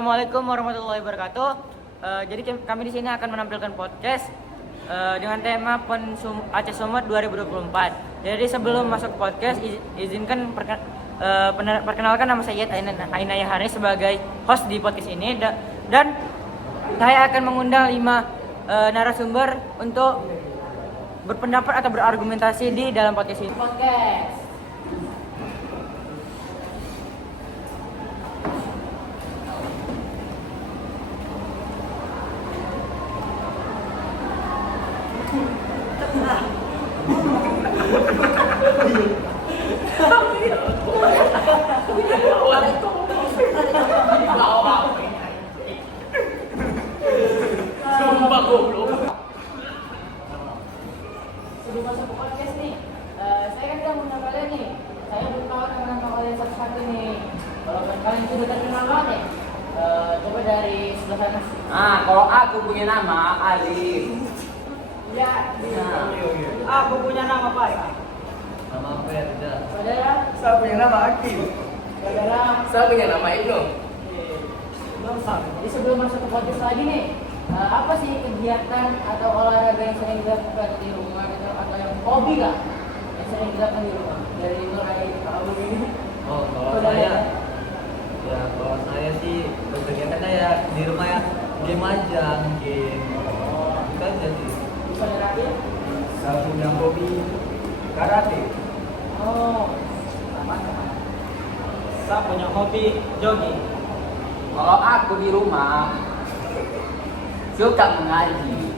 Assalamualaikum warahmatullahi wabarakatuh. Jadi kami di sini akan menampilkan podcast dengan tema Aceh Sumut 2024. Jadi sebelum masuk podcast, izinkan perkenalkan nama saya Aina Yahani sebagai host di podcast ini dan saya akan mengundang 5 narasumber untuk berpendapat atau berargumentasi di dalam podcast ini. Sebelum masuk ke podcast nih, saya kan udah mengundang kalian nih. Saya belum tahu nama kalian satu-satu nih. Kalau kalian sudah terkenal banget ya, coba dari sebelah sana. Kalau aku punya nama Ali. Ya. Aku punya nama Pak. Nama Ferda. Saudara. Saya punya nama Akil. Saudara. Saya punya nama Ibnu. Jadi sebelum masuk ke podcast lagi nih, apa sih kegiatan atau olahraga yang sering dilakukan di rumah atau yang hobi lah yang sering dilakukan di rumah dari mulai tahun ini? Kalau saya sih kegiatannya ya di rumah ya game aja, game. Itu aja sih. Saudara Akil? Saya punya hobi karate. Oh, sama. Saya punya hobi jogging. Kalau aku di rumah suka mengaji.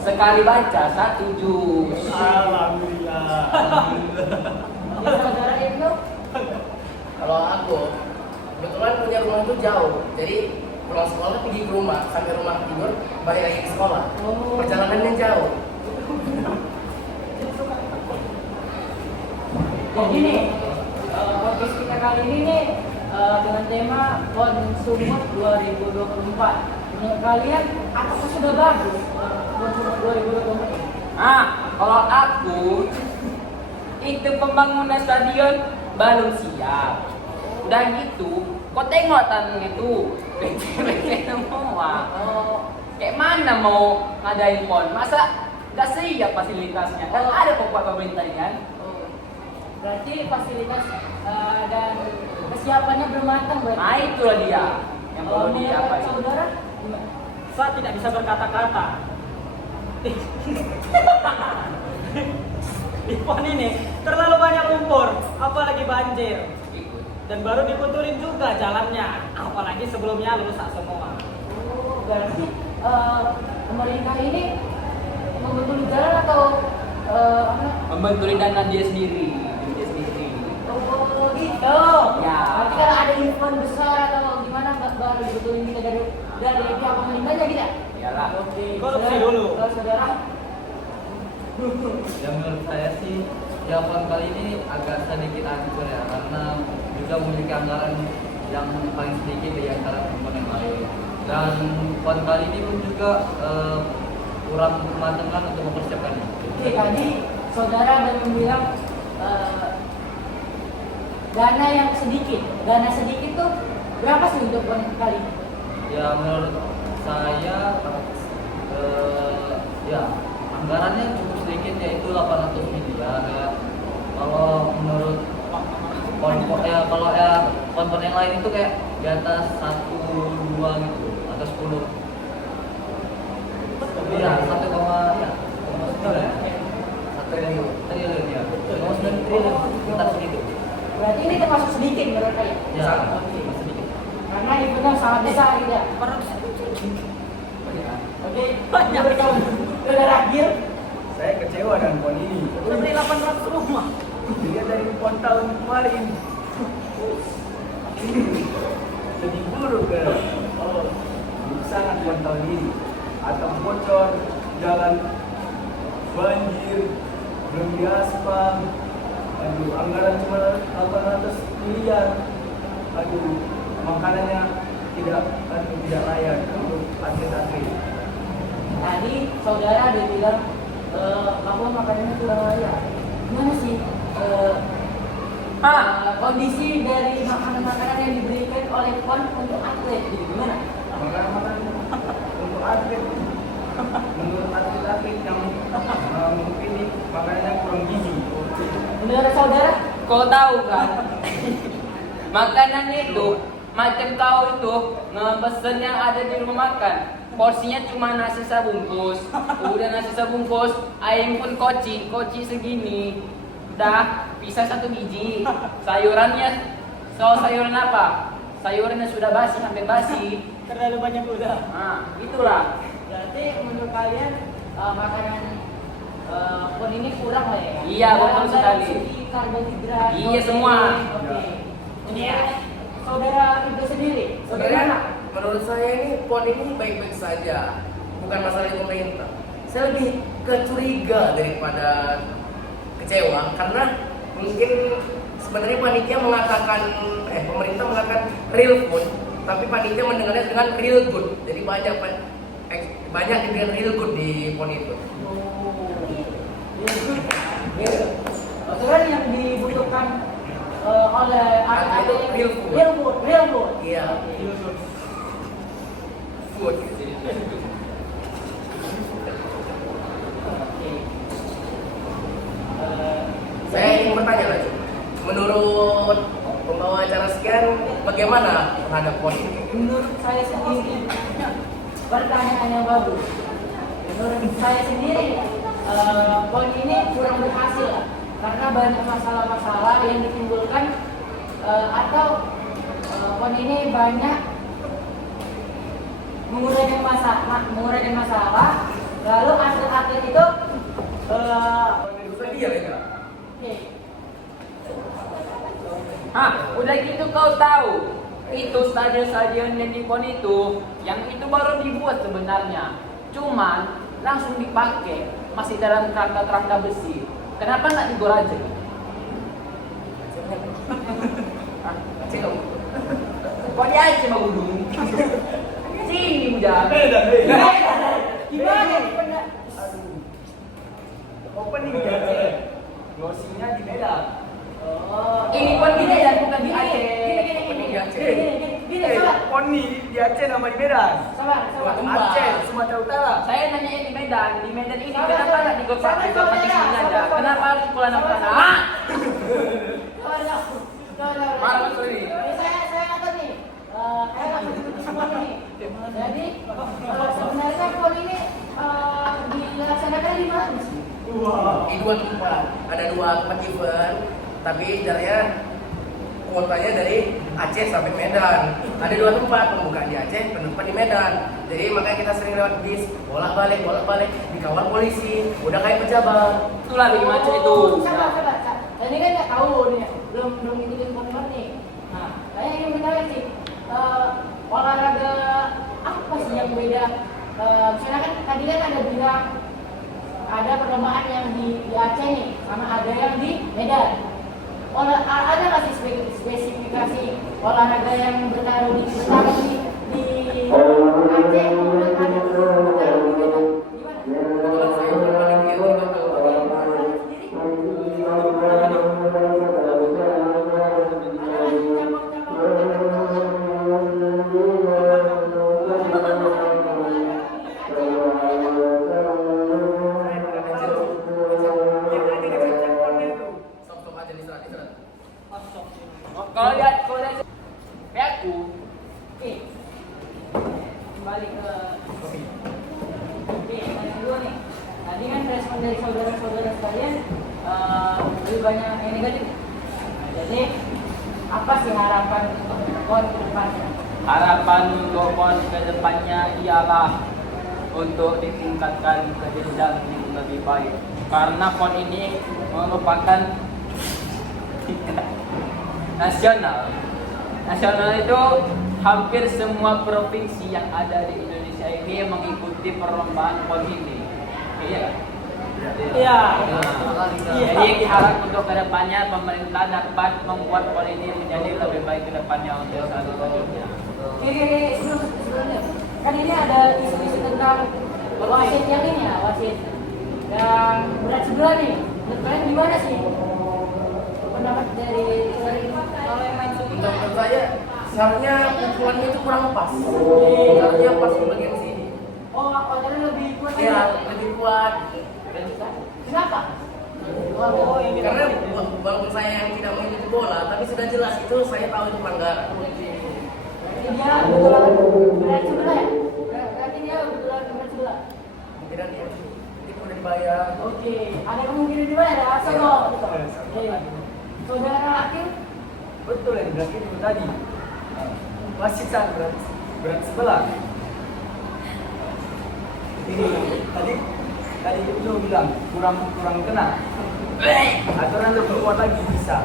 Sekali baca 1 juz. Alhamdulillah. Ya, saudara Ibnu? Kalau aku kebetulan punya rumah itu jauh, jadi pulang sekolah pergi ke rumah, sampai rumah tidur balik lagi ke sekolah. Perjalanannya jauh. Jadi nih, podcast kita kali ini nih dengan tema PON Sumut 2024. Menurut kalian, apakah sudah bagus PON Sumut 2024? Kalau aku itu pembangunan stadion belum siap. Udah gitu, kok tengok tangan itu receh semua. Kayak mana mau ngadain PON? Masa nggak siap fasilitasnya? Kan ada pemerintah kan? Berarti fasilitas dan kesiapannya belum matang berarti. Nah itulah dia yang perlu Kalau menurut diapain. saudara, saya tidak bisa berkata-kata. Di PON ini terlalu banyak lumpur, apalagi banjir. Dan baru dikutulin juga jalannya, apalagi sebelumnya rusak semua. Berarti pemerintah ini membetulin jalan atau Membentulin dana dia sendiri. Oh gitu. Ya. Berarti kalau ada event besar atau gimana baru dibetulin kita dari pihak pemerintahnya gitu. Iyalah. Oke. Korupsi dulu. Kalau saudara, Ya menurut saya sih ya PON kali ini agak sedikit hancur ya karena juga memiliki anggaran yang paling sedikit di antara PON yang lain dan PON kali ini pun juga kurang matangkan untuk mempersiapkannya. oke, tadi saudara ada bilang dana sedikit tuh berapa sih untuk PON kali ini? Ya menurut saya ya anggarannya cukup sedikit yaitu 800 miliar ya. Kalau menurut PON yang lain itu kayak di atas 1, 2 gitu atau 10. Iya, 1,9 ya. 1 triliun ya. 1,9 triliun sekitar segitu. Berarti ini termasuk sedikit menurut kalian? Ya, masih sedikit. Karena eventnya sangat besar gitu ya. Oke, banyak kamu. Saudara Akil, Saya kecewa dengan PON ini. beli 800 rumah. Dilihat dari PON tahun kemarin. Lebih buruk kan? Sangat PON tahun ini. Atau bocor, jalan banjir, belum diaspal. Aduh, anggaran cuma 800 miliar. Aduh, makanannya tidak layak untuk atlet-atlet. Tadi saudara ada bilang bahwa makanannya kurang layak. Gimana sih kondisi dari makanan-makanan yang diberikan oleh PON untuk atlet gitu gimana? Makanan untuk atlet, menurut atlet yang mungkin ini makanannya kurang gizi. Menurut saudara? Kau tahu kan? Makanan itu macam kau itu pesen yang ada di rumah makan. Porsinya cuma nasi sebungkus. Udah nasi sebungkus, ayam pun koci segini. Udah pisah 1 biji. Sayurannya, sayuran apa? Sayurannya sudah basi sampai basi. Terlalu banyak udah. Nah, itulah. Berarti menurut kalian makanan PON ini kurang lah ya? Iya, betul sekali. Segi karbohidrat. Iya, protein. semua. Oke. Ini saudara itu sendiri. Sebenarnya menurut saya ini PON ini baik-baik saja, bukan masalah di pemerintah. Saya lebih kecuriga daripada kecewa karena mungkin sebenarnya panitia mengatakan pemerintah mengatakan real food, tapi panitia mendengarnya dengan real good. Jadi banyak dengan real good di PON itu. Aturan yang dibutuhkan oleh Itu real food. real food. Iya. Food. Saya ingin bertanya lagi. Menurut pembawa acara sekian, bagaimana terhadap PON ini? Menurut saya sendiri, pertanyaan yang bagus. Menurut saya sendiri, PON ini kurang berhasil karena banyak masalah-masalah yang ditimbulkan atau PON ini banyak menguraikan masalah. Lalu atlet-atlet itu Sedih ya, Leka? Udah gitu kau tahu itu stadion yang di PON itu, yang itu baru dibuat sebenarnya, cuman langsung dipakai masih dalam kerangka besi. Kenapa nggak digor aja? Kok dia aja mau dulu? Sini udah. gimana? Opening di Aceh, closingnya di Medan. Ini PON di Medan bukan di Aceh. Gini, sabar. PON di Aceh nama di Medan. Sabar. Aceh, Sumatera Utara. Saya nanya di Medan ini Sabar, kenapa sabar. nggak digor Sabar, pakai sabar, sini aja? sabar. Kenapa harus sekolah nama? Marah betul ini. Saya kata nih, saya langsung ikuti semua nih. Jadi sebenarnya PON ini dilaksanakan di mana sih? Di 2 tempat, ada 2 tempat event, tapi jaraknya kuotanya dari Aceh sampai Medan. Ada 2 tempat, pembukaan di Aceh, penutupan di Medan. Jadi makanya kita sering lewat bis, bolak-balik, dikawal polisi, udah kayak pejabat. Itulah lebih macam itu. Sabar. Saya ini kan nggak tahu nih, belum ikutin PON nih. Nah, saya ingin bertanya sih, olahraga apa sih yang beda? Misalnya kan tadi kan ada bilang ada perlombaan yang di Aceh nih, sama ada yang di Medan. Ada nggak sih spesifikasi olahraga yang bertarung di Aceh kemudian ada bertarung di Medan? Gimana? Kebetulan saya berpanitia juga ke stop aja di sana. Kalau lihat aku Oke, kembali ke tanya dulu nih. Tadi kan respon dari saudara-saudara sekalian lebih banyak yang negatif. Nah, jadi apa sih harapan PON ke depannya? harapan untuk PON ke depannya ialah untuk ditingkatkan ke jenjang yang lebih baik, karena PON ini merupakan nasional itu hampir semua provinsi yang ada di Indonesia ini mengikuti perlombaan PON ini. Iya. Iya. Jadi harap untuk kedepannya pemerintah dapat membuat PON ini menjadi lebih baik kedepannya untuk selanjutnya. Sebelumnya kan ini ada isu-isu tentang wasit yang ini ya, wasit yang berat sebelah nih. Menurut kalian gimana sih? pendapat dari kalau yang main sumut? Menurut saya seharusnya pukulannya itu kurang pas. Seharusnya pas di bagian sini. Oh, otaknya lebih kuat Ya, aja. lebih kuat. Kenapa? Karena walaupun saya yang tidak mengikuti bola, tapi sudah jelas itu saya tahu itu pelanggaran. Dia betulan berat sebelah ya? Berarti dia betulan berat sebelah. Tidak dia itu udah dibayar. Oke, ada kemungkinan dibayar ya? Sama. Oke. Saudara Akil? Betul yang bilang itu tadi. Wasit sangat berat sebelah. Ini tadi itu bilang kurang kena. Aturan lebih kuat lagi bisa.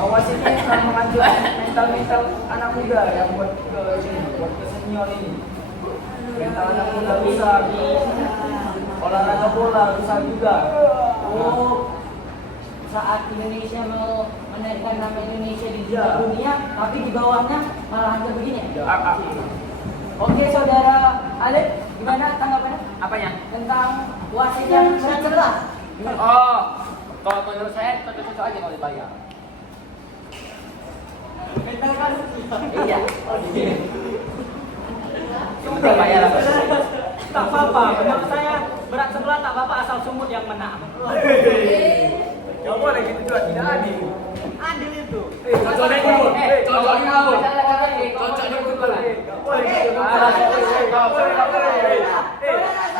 Wasitnya akan mengatur mental anak muda yang buat ke senior ini. Mental anak muda rusak, olahraga bola rusak juga. Oh, saat Indonesia mau menaikkan nama Indonesia di dunia, tapi di bawahnya malah hancur begini. Oke, saudara Alif, gimana tanggapannya Apanya? tentang wasit yang berat sebelah? Oh, kalau menurut saya cocok-cocok aja kalau dibayar. Mental kan? Iya. Sudah Dibayar apa? Tak apa-apa, menurut saya berat sebelah tak apa-apa asal sumut yang menang. Gak boleh gitu juga, tidak adil. Adil itu. Cocoknya ikut. Cocoknya ikut. Cocoknya Cocoknya ikut. Gak boleh gitu.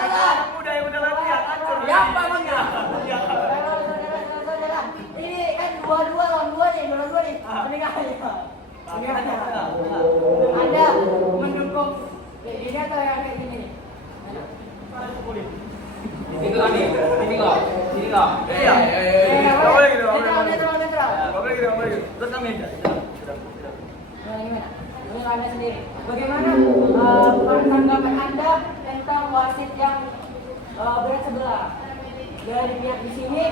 Anak muda yang udah latihan, hancur. Siapa emangnya? Saudara, ini kan dua-dua lawan dua nih. Mending aja. Anda mendukung ini atau yang kayak gini nih? Ini loh. Iya. Gak boleh gitu. Netral. Gak boleh gitu. Terus kami Nah, gimana? Menurut Anda sendiri, bagaimana tanggapan Anda tentang wasit yang berat sebelah? Dari pihak di sini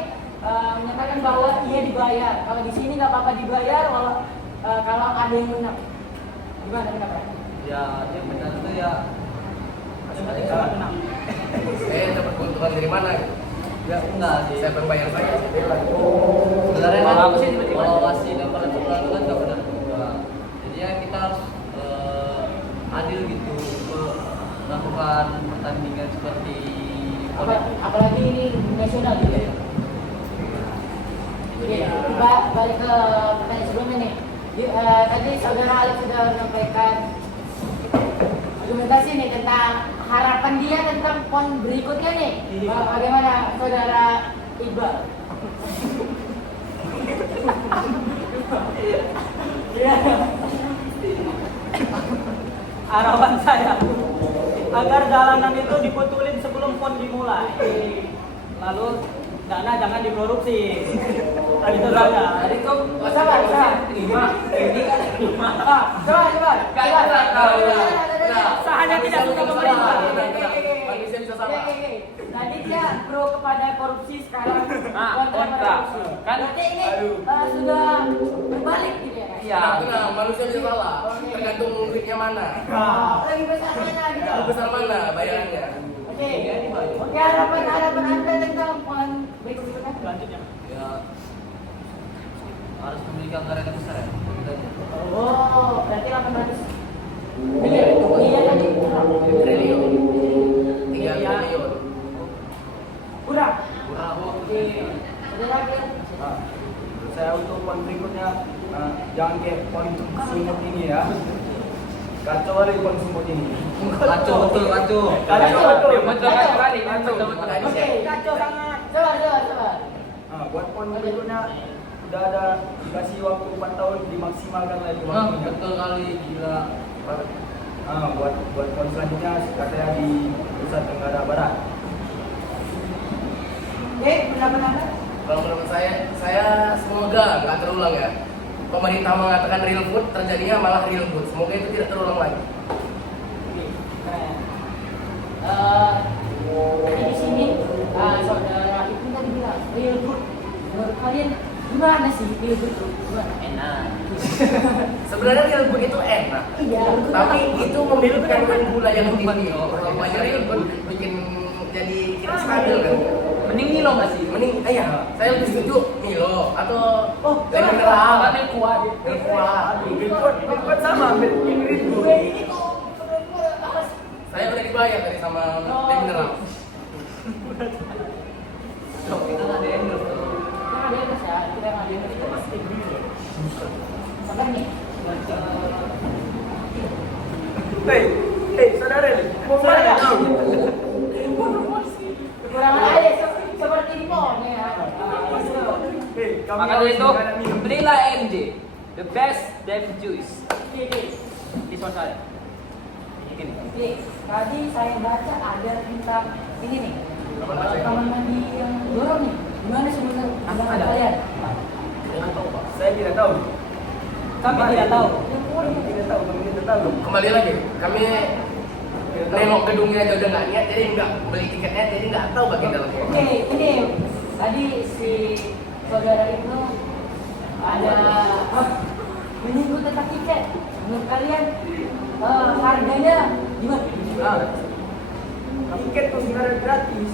menyatakan bahwa ia dibayar. Kalau di sini nggak apa-apa dibayar, kalau ada yang menang. Gimana pendapatnya? Ya, yang benar itu ya Menang. Saya dapat keuntungan dari mana? ya enggak sih. Saya berbayar saja. Sebenarnya Kalau kan aku sih tiba-tiba kalau wasit yang pada sebelah itu kan nggak benar juga. Jadi ya kita harus adil gitu melakukan pertandingan seperti Apalagi ini nasional gitu ya. Oke, balik ke pertanyaan sebelumnya nih. Tadi saudara Alif sudah menyampaikan argumentasi nih tentang harapan dia tentang pon berikutnya nih. Bagaimana saudara Iqbal? Iya. harapan saya agar jalanan itu dibetulin sebelum pon dimulai. Lalu dana jangan dikorupsi. Itu saja. Tadi kok Sabar. terima. Ini kan terima. Coba. Saya hanya tidak suka pemerintah. Manusia bisa sama. Tadi dia pro kepada korupsi, sekarang kontra pada kontra. korupsi. Kan? Berarti ini sudah berbalik gitu ya? Iya. Tenang, manusia bisa salah. Tergantung duitnya mana. Lebih besar mana gitu? Lebih besar mana bayarannya? Oke, harapan Anda tentang pon berikutnya? Selanjutnya. ya harus memiliki anggaran yang besar ya. Gitu aja. Oh, berarti 800 miliar. Iya tadi. Triliun. 3 Iya. triliun. Kurang. Oke. Saudara Akil? Nah, menurut saya untuk pon berikutnya jangan kayak pon sumut ini ya. Kacau kali pon sumut ini. Kacau betul. Kacau betul. Betul kali. Betul. Oke, kacau sangat. Coba. Nah, buat pon berikutnya udah ada dikasih waktu 4 tahun dimaksimalkan lagi Nah, waktunya. betul kali gila. Buat pon selanjutnya katanya di Nusa Tenggara Barat. Pendapat Anda? Kalau menurut saya semoga nggak terulang ya. Pemerintah mengatakan real food, terjadinya malah real food. Semoga itu tidak terulang lagi. Keren. Tadi di sini saudara itu tadi bilang real good. Menurut kalian gimana sih real good itu? Gimana? Enak. Sebenarnya real food itu enak. Iya. Tapi itu memiliki gula yang tinggi. Kalau banyak real food bikin jadi kita stabil kan. Mending Milo nggak sih? Mending, iya, saya lebih setuju Milo atau Yang lemon mineral, mineral. kan yang kuat. Yang kuat. Billboard sama Ingrid tuh. Saya udah dibayar tadi sama lemon mineral. Kita nggak ada endorse tuh. Kita nggak ada ya, kita nggak ada itu pasti dulu. Sabar nih. Hei, saudara, mau mana kau? Kurang aja seperti Pon ya. Hei, kami Maka dari itu, belilah MJ, the best damn juice. Di sponsor. Ini. Oke, tadi saya baca ada tentang ini nih. Taman mandi yang dorong nih. Gimana sebenarnya? Apa ada? Kalian? Saya tidak tahu. Kami tidak tahu. Kami tidak tahu. Kembali lagi, kami nengok gedungnya aja udah nggak niat, jadi nggak beli tiketnya, jadi nggak tahu bagian dalamnya. Oke, ini tadi si saudara itu ada menyinggung tentang tiket. Menurut kalian harganya gimana? Tiket tuh sebenarnya gratis,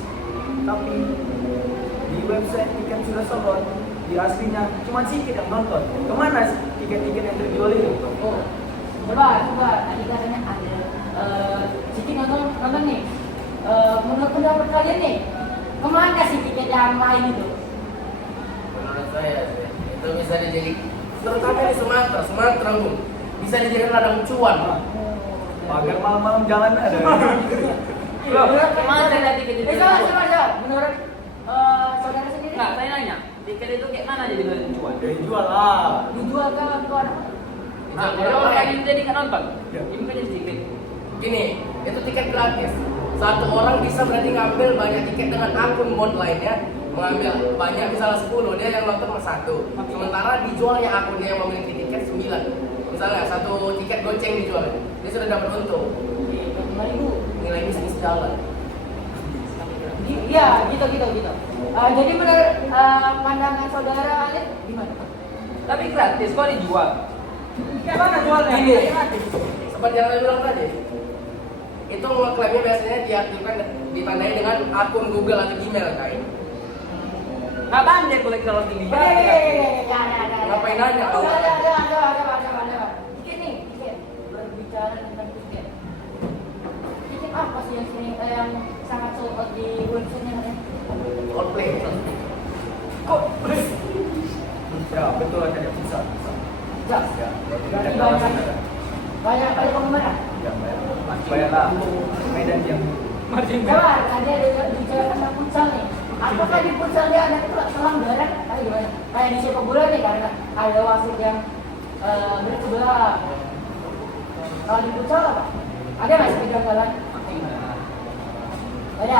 tapi di website tiket sudah sold, di aslinya cuma sedikit yang nonton. Kemana sih tiket-tiket yang terjual itu? Oh, coba tadi katanya ada sedikit nonton nih. Menurut pendapat kalian nih, kemana sih tiket yang lain itu? Menurut saya sih, itu bisa dijadi, terutama di Sumatera Bung, bisa dijadikan ladang cuan. Pagar malam-malam jalan ada. Kemana ada tiket itu? Coba. Menurut saudara sendiri? Nggak, saya nanya, tiket itu kayak mana jadi jual? Dari jual lah. Dijual ke kawan. Nah, kalau orang ini jadi nggak nonton, ini kan jadi tiket. Gini, itu tiket gratis. Satu orang bisa berarti ngambil banyak tiket dengan akun mod lainnya, mengambil banyak misalnya 10, dia yang nonton cuma 1. Sementara dijualnya akun dia yang memiliki tiket 9. Misalnya satu tiket goceng dijual, dia sudah dapat untung. 5.000. Nilai bisnis jalan. Iya, gitu. Jadi menurut pandangan saudara Alif gimana? Tapi gratis, kok dijual? Gimana jualnya? Gini, seperti yang saya bilang tadi, itu klaimnya biasanya diaktifkan ditandai dengan akun Google atau Gmail kan. Nggak pandai boleh kalau tinggi. Ngapain nanya kau? Ada. Tiket. Berbicara tentang tiket. Tiket apa sih yang sering yang sangat sold out di website-nya kan? Coldplay. Kok? Ya, betul aja dia bisa. Jelas. Berarti banyak kali penggemar. Ya, bayarlah. Medan yang Coba, tadi ada bicara tentang futsal nih. Apakah di futsal dia ada pelanggaran? Atau gimana? Kayak di sepak bola nih karena ada wasit yang bersebelah. Kalau di futsal apa? Ada nggak sih kegagalan? Ada?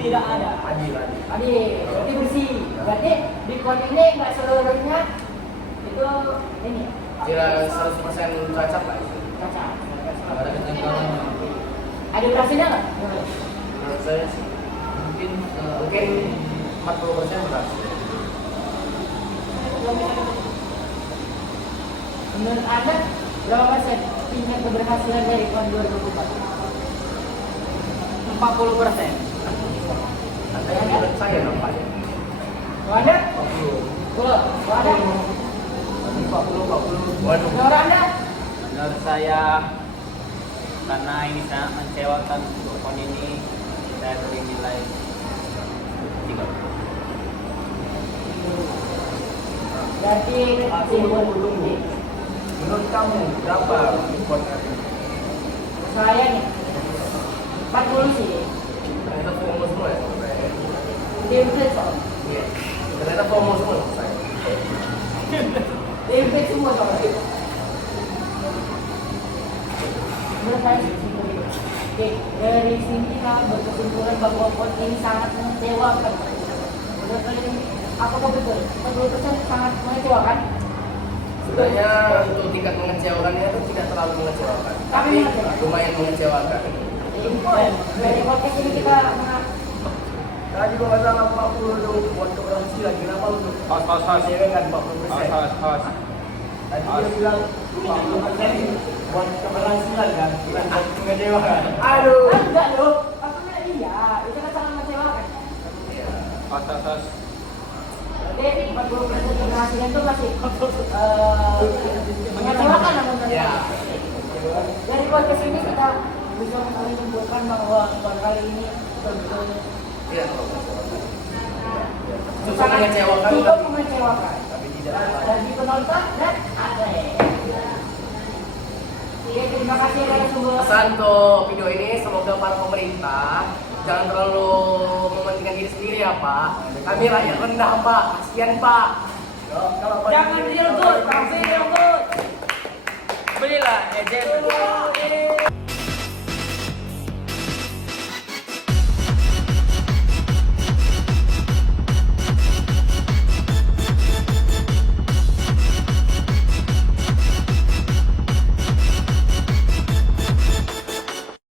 Tidak ada. adil. Berarti bersih. Berarti di kon ini nggak seluruhnya itu ini Kira 100% cacat lah. cacat. Ada kejanggalan. Ada operasinya nggak? Menurut saya sih, Mungkin mungkin 40% berhasil. Menurut Anda berapa persen tingkat keberhasilan dari PON 2024? 40%. Ada menurut saya nampaknya. Ada? 40. Ada? 40. Waduh. Menurut Anda? Menurut saya, karena ini sangat mengecewakan untuk PON ini, saya beri nilai 3. Berarti simbol Tunggu. Menurut kamu berapa impornya? saya nih 40 sih. Ternyata FOMO semua ya. Template soal. Iya. Ternyata FOMO semua maksud saya. Template semua soal. Menurut saya sih simbol itu. Oke, dari sini kita berkesimpulan bahwa PON ini sangat mengecewakan. Menurut kalian apakah betul? 40% sangat mengecewakan? Sebenarnya untuk tingkat mengecewakannya itu tidak terlalu mengecewakan, Tapi tapi mengecewakan. lumayan mengecewakan. Dari podcast ini kita Tadi kalau nggak salah 40 dong buat keberhasilan. Kenapa untuk Hos. cewek kan 40%? Hos. Tadi dia bilang 40% buat keberhasilan kan, bukan buat mengecewakan. Aduh. enggak loh. Aku bilang iya, itu kan sangat mengecewakan. Jadi 40% keberhasilan itu masih mengecewakan namun Ya. dari podcast ini kita bisa saling menyimpulkan bahwa kali ini betul-betul Iya. Cukup mengecewakan cukup tapi mengecewakan bagi penonton dan atlet. Oke, terima kasih atas semua. pesan untuk video ini semoga para pemerintah jangan terlalu mementingkan diri sendiri ya Pak. Kami rakyat rendah Pak, kasihan Pak. Kalau Jangan direbut, tapi direbut. Belilah ejek.